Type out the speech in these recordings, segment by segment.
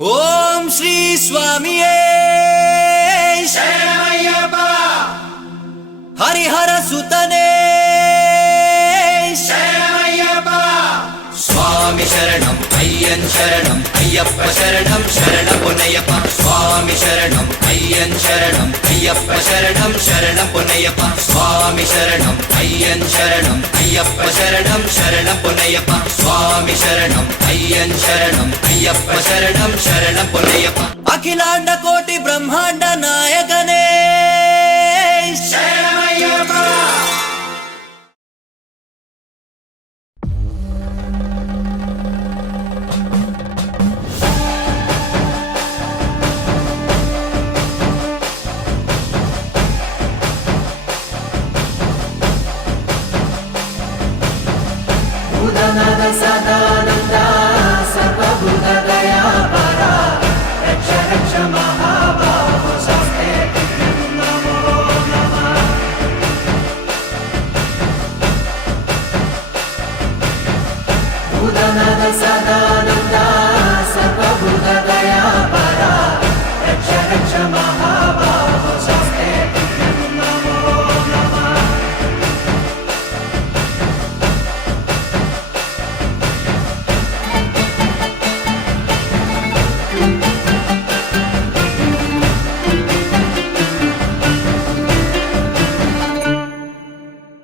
ఓం శ్రీ స్వామియే శరణమయ్యప్ప హరిహర సుతనే శరణమయ్యప్ప స్వామి శరణం అయ్యన్ శరణం అయ్యప్ప శరణం శరణపునయ్యప్ప స్వామి శరణం అయ్యన్ శరణం అయ్యప్ప శరణం శరణపునయ్యప్ప స్వామి శరణం అయ్యన్ శరణం అయ్యప్ప శరణం శరణపునయ్యప్ప స్వామి శరణం అయ్యన్ శరణం అయ్యప్ప శరణం శరణపునయ్యప్ప అఖిలాండ కోటి బ్రహ్మాండ నాయకనే శరణమయ్యప్ప భూతనాథ సదానంద సర్వభూత దయాపరా రక్ష రక్ష మహాబాహో శాస్త్రే నమో నమః. భూతనాథ సదానంద సర్వభూత దయాపరా రక్ష రక్ష మహాబాహో శాస్త్రే నమో నమః.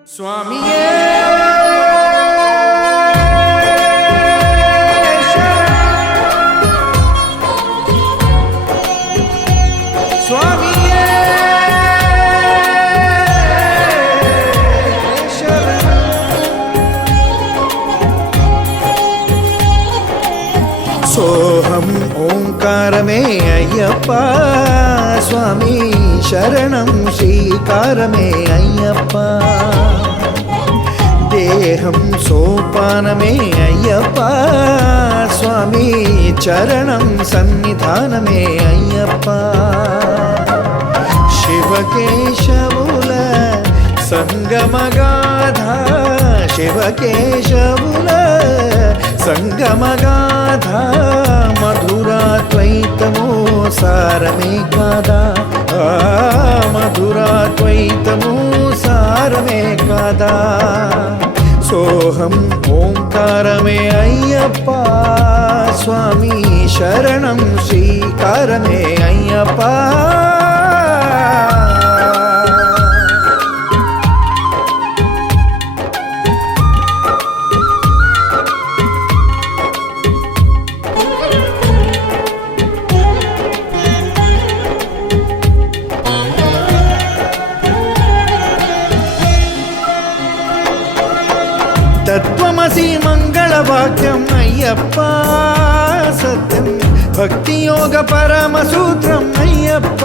స్వామియే స్వామియే సోహం ఓంకారమే అయ్యప్ప స్వామి శరణం శ్రీకారమే అయ్యప్ప దేహం సోపానమే అయ్యప్ప స్వామి చరణం సన్నిధానమే అయ్యప్ప శివకేశవుల సంగమగాధ శివకేశవుల సంగమగాధ మధురాద్వైతమో సారమే కాదా మధురాద్వైతమో సారమే కాదా సోహం ఓంకారమే అయ్యప్ప స్వామి శరణం శ్రీకారమే అయ్యప్ప తత్వమసి మంగళవాక్యం అయ్యప్ప సత్యం భక్తియోగ పరమసూత్రం అయ్యప్ప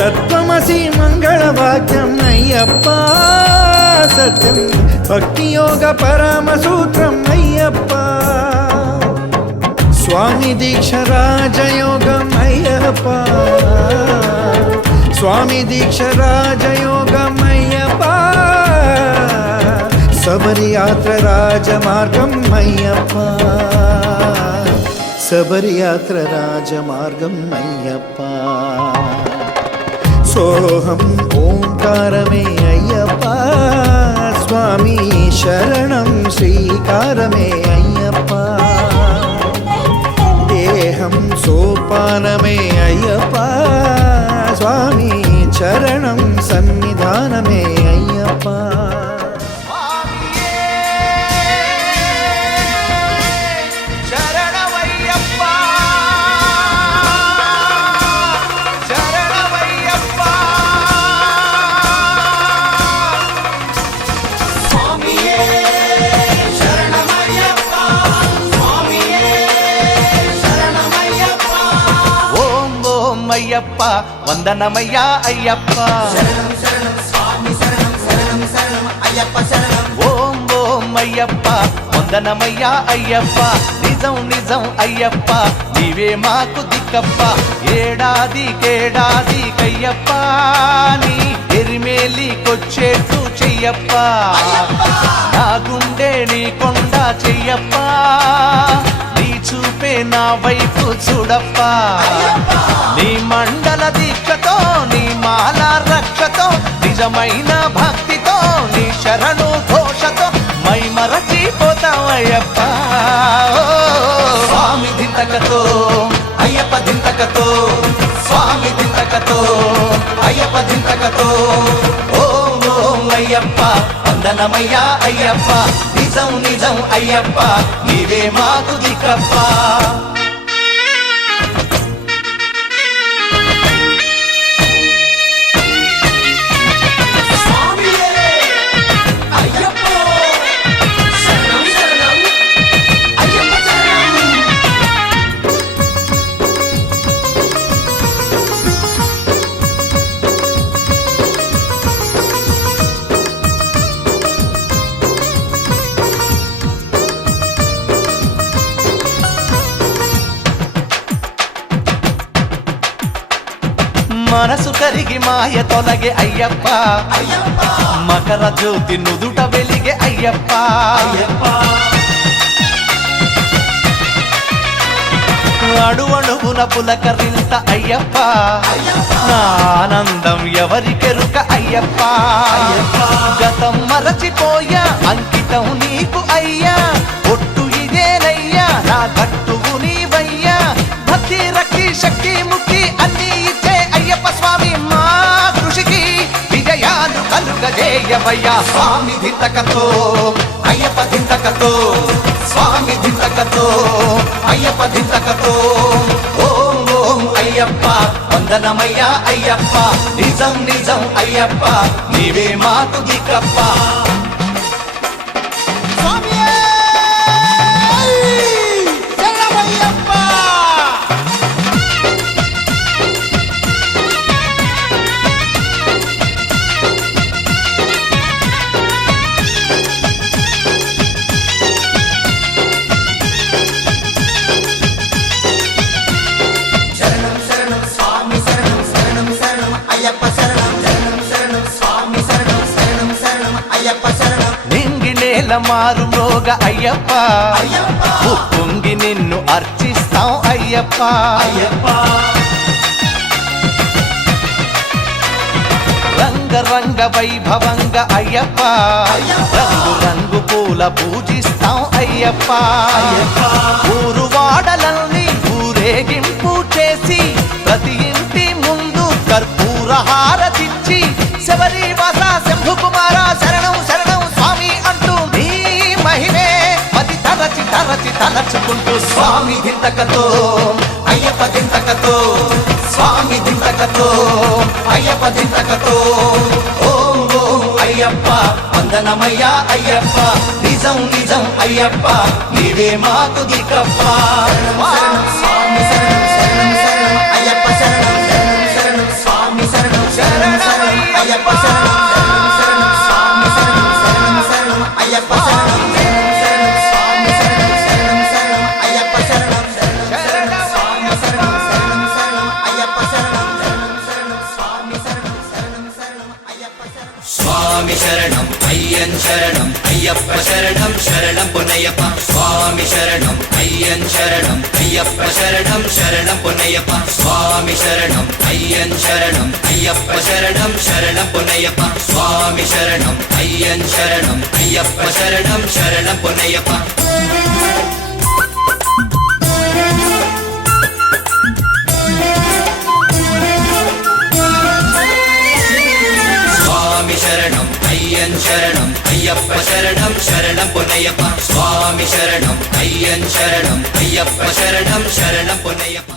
తత్వమసి మంగళవాక్యం అయ్యప్ప సత్యం భక్తియోగ పరమసూత్రం అయ్యప్ప స్వామి దీక్ష రాజయోగం అయ్యప్ప స్వామి దీక్ష రాజయోగం అయ్యప్ప శబరియాత్ర రాజమార్గం అయ్యప్ప శబరియాత్ర రాజమార్గం అయ్యప్ప సోహం ఓంకారమే అయ్యప్ప స్వామి శరణం శ్రీకారమే అయ్యప్ప దేహం సోపానమే అయ్యప్ప స్వామి చరణం సన్నిధానమే అయ్యప్ప అయ్యప్ప వందనమయ్యా అయ్యప్ప శరణం శరణం స్వామి శరణం శరణం శరణం అయ్యప్ప శరణం ఓం ఓం అయ్యప్ప వందనమయ్యా అయ్యప్ప నిజం నిజం అయ్యప్ప నీవే మాకు దిక్కప్ప ఏడాది కయ్యప్ప నీ ఎరిమేలికొచ్చేట్టు చెయ్యప్ప నా గుండె నీ కొండ చెయ్యప్ప నీ చూపే నా వైపు చూడప్పా నీ మండల దీక్షతో నీ మాల రక్షతో నిజమైన భక్తితో నీ శరణు ఘోషతో మై మరచిపోతావయ్యప్ప స్వామి దింతకతో అయ్యప్ప దింతకతో స్వామి దింతకతో అయ్యప్ప దింతకతో ఓం ఓం అయ్యప్ప వందనమయ్యా అయ్యప్ప నిజం నిజం అయ్యప్ప నీవే మాకు దిక్కప్ప మనసు కరిగి మాయ తొలగే అయ్యప్ప మకర జ్యోతి నుదుట వెలిగే అయ్యప్ప అడువణువున పులకరింత అయ్యప్ప నా ఆనందం ఎవరికెరుక అయ్యప్ప గతం మరచిపోయా అంకితం నీకు అయ్యా ఒట్టు ఇదేనయ్యా నా గట్టువు నీవయ్యా భక్తి రక్తి శక్తి ముక్తి అన్ని ఇచ్చే అయ్యప్ప స్వామి మా కృషికి విజయాలు కలుగజేయవయ్యా స్వామి దింతకతో అయ్యప్ప దింతకతో స్వామి దింతకతో అయ్యప్ప దింతకతో ఓం ఓం అయ్యప్ప వందనమయ్యా అయ్యప్ప నిజం నిజం అయ్యప్ప నీవే మాకు దిక్కప్ప మారు మోగ అయ్యప్ప పొంగి నిన్ను అర్చిస్తాం అయ్యప్ప రంగ రంగ వైభవంగ అయ్యప్ప రంగు రంగు పూల పూజిస్తాం అయ్యప్ప ఊరు వాడలన్నీ ఊరేగింపు చేసి ప్రతి ఇంటి ముందు కర్పూర హారతిచ్చి శబరి వాస శంభు కుమార శరణం శరణం స్వామి అంటూ నీ మహిమే మతి తరచి తరచి తలచుకుంటూ స్వామి దింతకతో అయ్యప్ప దింతకతో స్వామి దింతకతో అయ్యప్ప దింతకతో ఓం ఓం అయ్యప్ప వందనమయ్యా అయ్యప్ప నిజం నిజం అయ్యప్ప నీవే మాకు దిక్కప్ప స్వామి శరణం శరణం శరణం అయ్యప్ప శరణం శరణం శరణం స్వామి శరణం శరణం శరణం అయ్యప్ప శరణం శరణం శరణం స్వామి శరణం శరణం శరణం అయ్యప్ప శరణం శరణం స్వామి శరణం శరణం శరణం అయ్యప్ప శరణం శరణం స్వామి శరణం శరణం శరణం అయ్యప్ప శరణం శరణం స్వామి శరణం శరణం శరణం అయ్యప్ప శరణం స్వామి శరణం అయ్యన్ శరణం అయ్యప్ప శరణం శరణం పునయ్యప్ప స్వామి శరణం అయ్యన్ శరణం అయ్యప్ప శరణం శరణం పునయ్యప్ప స్వామి శరణం అయ్యన్ శరణం అయ్యప్ప శరణం శరణం పునయ్యప్ప స్వామి శరణం అయ్యన్ శరణం అయ్యప్ప శరణం శరణం పునయ్యప్ప స్వామి శరణం అయ్యన్ శరణం అయ్యప్ప శరణం శరణం పునయ్యప్ప స్వామి శరణం అయ్యన్ శరణం అయ్యప్ప శరణం శరణం పునయ్యప్ప